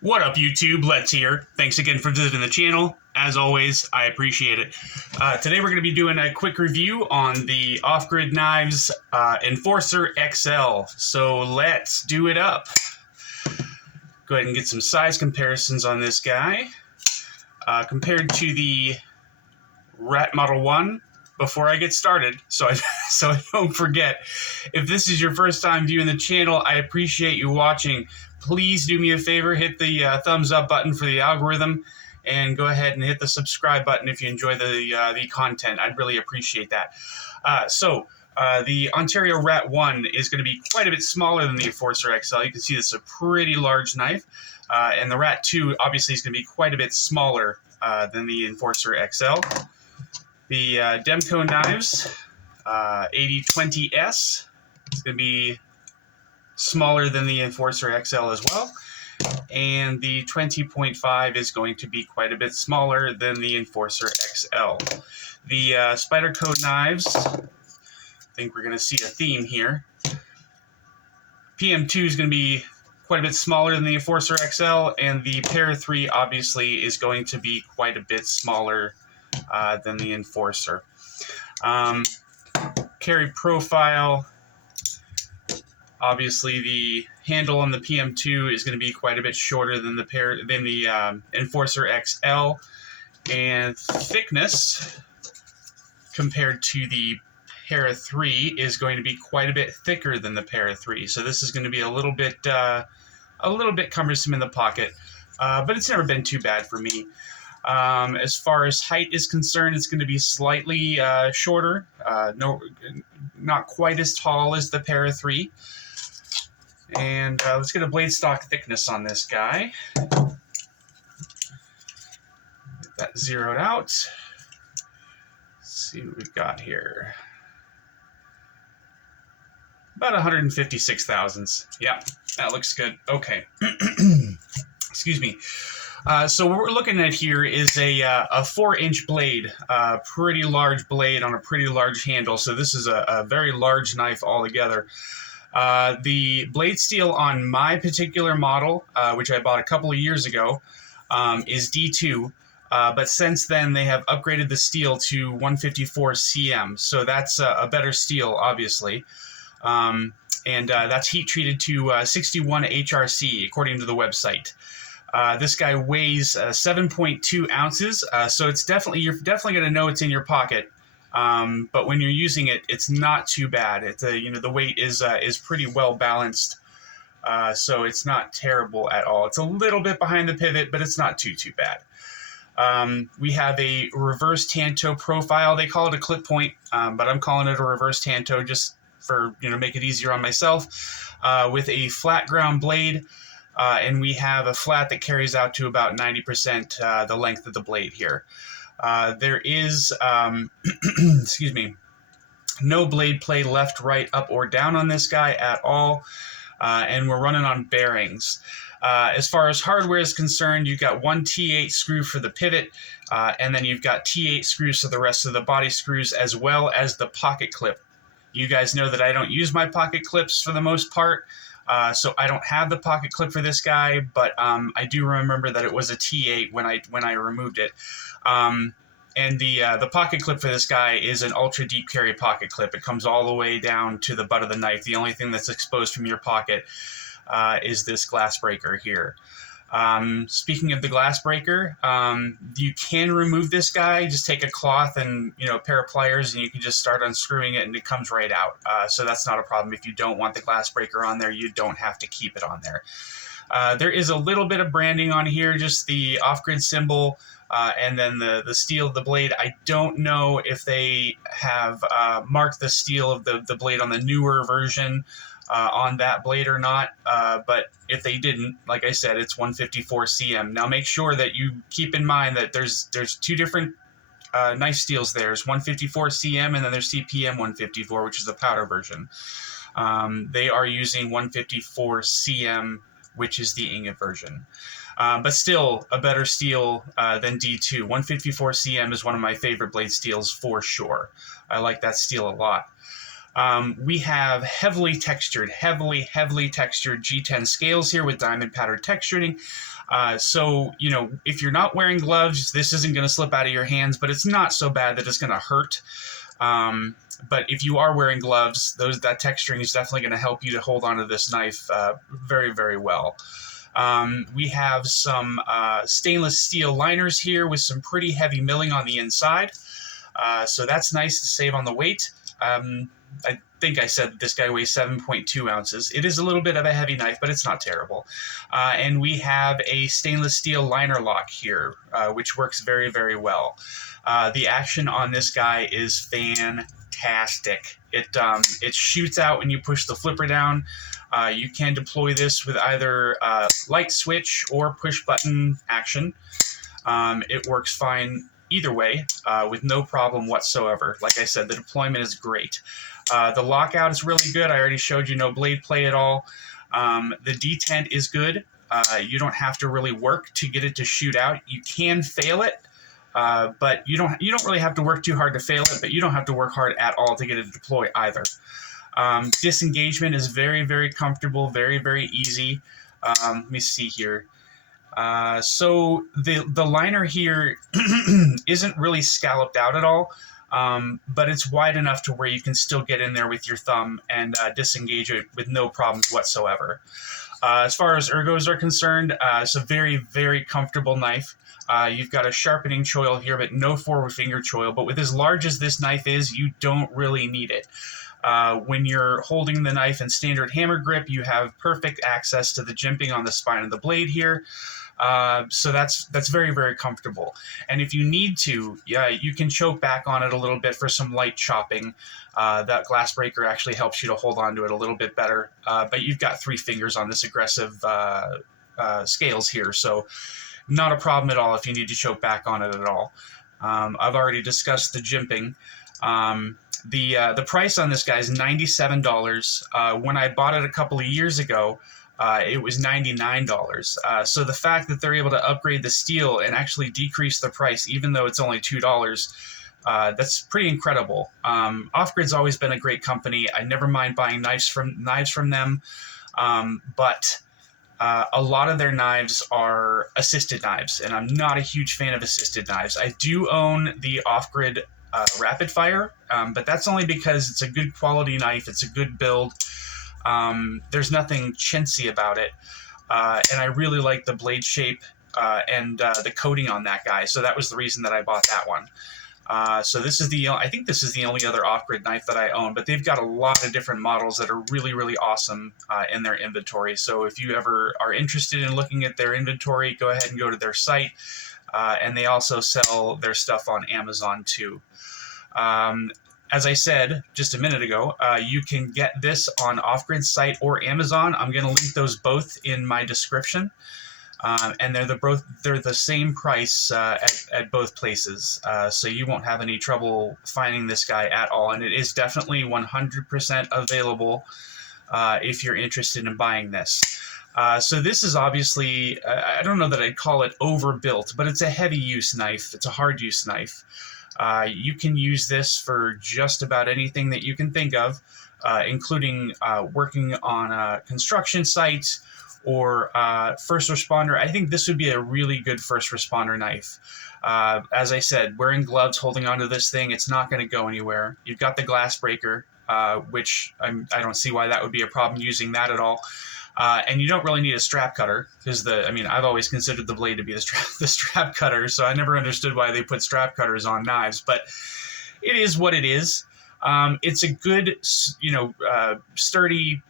What up, YouTube? Let's here. Thanks again for visiting the channel. As always, I appreciate it. Today we're going to be doing a quick review on the Offgrid Knives Enforcer XL. So let's do it up. Go ahead and get some size comparisons on this guy. Compared to the Rat Model 1, before I get started, so I don't forget, if this is your first time viewing the channel, I appreciate you watching. Please do me a favor, hit the thumbs up button for the algorithm, and go ahead and hit the subscribe button if you enjoy the content. I'd really appreciate that. The Ontario Rat 1 is going to be quite a bit smaller than the Enforcer XL. You can see this is a pretty large knife. And the Rat 2 obviously is going to be quite a bit smaller than the Enforcer XL. The DEMKO knives, 8020S, is going to be smaller than the Enforcer XL as well. And the 20.5 is going to be quite a bit smaller than the Enforcer XL. The SPYDERCO knives, I think we're going to see a theme here. PM2 is going to be quite a bit smaller than the Enforcer XL, and the Para 3 obviously is going to be quite a bit smaller than the Enforcer. Carry profile, obviously the handle on the PM2 is going to be quite a bit shorter than the Enforcer XL, and thickness compared to the Para 3 is going to be quite a bit thicker than the Para 3. So this is going to be a little bit cumbersome in the pocket, but it's never been too bad for me. As far as height is concerned, it's going to be slightly shorter, not quite as tall as the Para 3. And let's get a blade stock thickness on this guy. Get that zeroed out. Let's see what we've got here. About 156 thousandths. Yeah, that looks good. Okay. Excuse me. So what we're looking at here is a 4-inch blade, pretty large blade on a pretty large handle. So this is a very large knife altogether. The blade steel on my particular model, which I bought a couple of years ago, is D2. But since then, they have upgraded the steel to 154 cm. So that's a better steel, obviously. And that's heat treated to 61 HRC, according to the website. This guy weighs 7.2 ounces, so you're definitely going to know it's in your pocket. But when you're using it, it's not too bad. The weight is pretty well balanced, so it's not terrible at all. It's a little bit behind the pivot, but it's not too bad. We have a reverse tanto profile. They call it a clip point, but I'm calling it a reverse tanto just for make it easier on myself. With a flat ground blade. And we have a flat that carries out to about 90% the length of the blade here. There is, excuse me, no blade play left, right, up, or down on this guy at all. And we're running on bearings. As far as hardware is concerned, you've got one T8 screw for the pivot, and then you've got T8 screws for the rest of the body screws, as well as the pocket clip. You guys know that I don't use my pocket clips for the most part. So I don't have the pocket clip for this guy, but I do remember that it was a T8 when I removed it. And the pocket clip for this guy is an ultra deep carry pocket clip. It comes all the way down to the butt of the knife. The only thing that's exposed from your pocket is this glass breaker here. Speaking of the glass breaker, you can remove this guy. Just take a cloth and a pair of pliers, and you can just start unscrewing it, and it comes right out. So that's not a problem. If you don't want the glass breaker on there, you don't have to keep it on there. There is a little bit of branding on here, just the Offgrid symbol, and then the steel of the blade. I don't know if they have marked the steel of the blade on the newer version on that blade or not, but if they didn't, like I said, it's 154 cm. Now make sure that you keep in mind that there's two different knife steels. There's 154 cm, and then there's CPM 154, which is the powder version. They are using 154 cm, which is the ingot version. But still a better steel than D2. 154 cm is one of my favorite blade steels for sure. I like that steel a lot. We have heavily textured G10 scales here with diamond pattern texturing. So, you know, if you're not wearing gloves, this isn't going to slip out of your hands, but it's not so bad that it's going to hurt. But if you are wearing gloves, that texturing is definitely going to help you to hold onto this knife very, very well. We have some stainless steel liners here with some pretty heavy milling on the inside. So that's nice to save on the weight. I think I said this guy weighs 7.2 ounces. It is a little bit of a heavy knife, but it's not terrible. And we have a stainless steel liner lock here, which works very, very well. The action on this guy is fantastic. It shoots out when you push the flipper down. You can deploy this with either light switch or push button action. It works fine either way with no problem whatsoever. Like I said, the deployment is great. The lockout is really good. I already showed you no blade play at all. The detent is good. You don't have to really work to get it to shoot out. You can fail it, but you don't really have to work too hard to fail it, but you don't have to work hard at all to get it to deploy either. Disengagement is very, very comfortable, very, very easy. Let me see here. So the liner here isn't really scalloped out at all, but it's wide enough to where you can still get in there with your thumb and disengage it with no problems whatsoever. As far as ergos are concerned, it's a very, very comfortable knife. You've got a sharpening choil here, but no forward finger choil. But with as large as this knife is, you don't really need it. When you're holding the knife in standard hammer grip, you have perfect access to the jimping on the spine of the blade here. So that's very, very comfortable. And if you need to, you can choke back on it a little bit for some light chopping. That glass breaker actually helps you to hold on to it a little bit better. But you've got 3 fingers on this aggressive scales here, so not a problem at all if you need to choke back on it at all. I've already discussed the jimping. The price on this guy is $97. When I bought it a couple of years ago, it was $99. So the fact that they're able to upgrade the steel and actually decrease the price, even though it's only $2, that's pretty incredible. Offgrid's always been a great company. I never mind buying knives from them, but a lot of their knives are assisted knives, and I'm not a huge fan of assisted knives. I do own the Offgrid Rapid Fire, but that's only because it's a good quality knife. It's a good build. There's nothing chintzy about it, and I really like the blade shape and the coating on that guy, so that was the reason that I bought that one. So I think this is the only other Offgrid knife that I own, but they've got a lot of different models that are really, really awesome in their inventory. So if you ever are interested in looking at their inventory, go ahead and go to their site, and they also sell their stuff on Amazon too. As I said just a minute ago, you can get this on Offgrid's site or Amazon. I'm going to link those both in my description. And they're the same price at both places, so you won't have any trouble finding this guy at all. And it is definitely 100% available if you're interested in buying this. So this is obviously, I don't know that I'd call it overbuilt, but it's a heavy use knife. It's a hard use knife. You can use this for just about anything that you can think of, including working on a construction site or first responder. I think this would be a really good first responder knife. As I said, wearing gloves, holding onto this thing, it's not going to go anywhere. You've got the glass breaker, which I don't see why that would be a problem using that at all. And you don't really need a strap cutter because I've always considered the blade to be the strap cutter, so I never understood why they put strap cutters on knives. But it is what it is. It's a good, sturdy.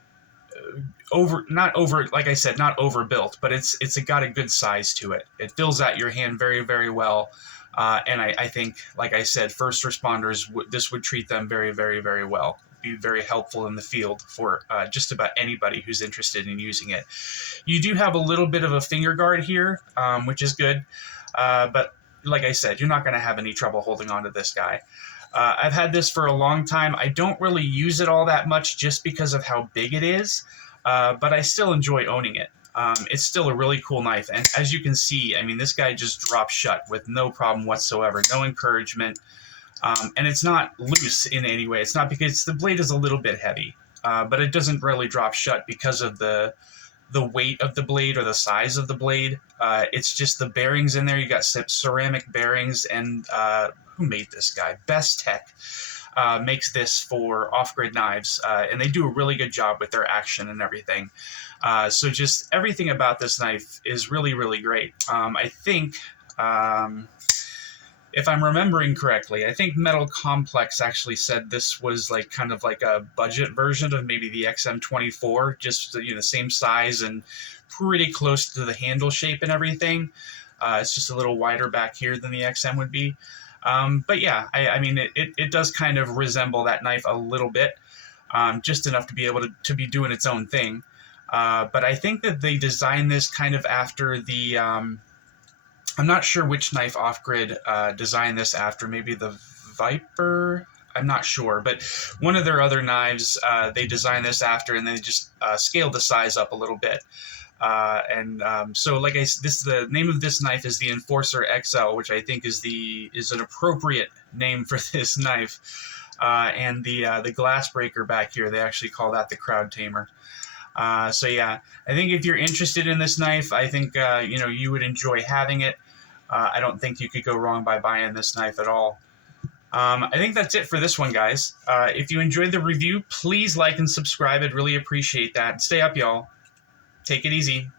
Not overbuilt, but it's got a good size to it. It fills out your hand very, very well, and I think, like I said, first responders, this would treat them very, very, very well. Be very helpful in the field for just about anybody who's interested in using it. You do have a little bit of a finger guard here, which is good, but like I said, you're not going to have any trouble holding on to this guy. I've had this for a long time. I don't really use it all that much just because of how big it is, but I still enjoy owning it. It's still a really cool knife, and as you can see, this guy just drops shut with no problem whatsoever, no encouragement. And it's not loose in any way. It's not because the blade is a little bit heavy, but it doesn't really drop shut because of the weight of the blade or the size of the blade. It's just the bearings in there. You got ceramic bearings, and who made this guy? Best Tech makes this for Offgrid knives, and they do a really good job with their action and everything. So just everything about this knife is really, really great. I think, if I'm remembering correctly, I think Metal Complex actually said this was like kind of like a budget version of maybe the XM24, just the same size and pretty close to the handle shape and everything. It's just a little wider back here than the XM would be. But yeah, I mean, it does kind of resemble that knife a little bit, just enough to be able to be doing its own thing. But I think that they designed this kind of after the... I'm not sure which knife Offgrid designed this after. Maybe the Viper? I'm not sure. But one of their other knives, they designed this after, and they just scaled the size up a little bit. So, like the name of this knife is the Enforcer XL, which I think is an appropriate name for this knife. And the glass breaker back here, they actually call that the Crowd Tamer. So yeah, I think if you're interested in this knife, I think you would enjoy having it. I don't think you could go wrong by buying this knife at all. I think that's it for this one, guys. If you enjoyed the review, please like and subscribe. I'd really appreciate that. Stay up, y'all. Take it easy.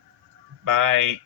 Bye.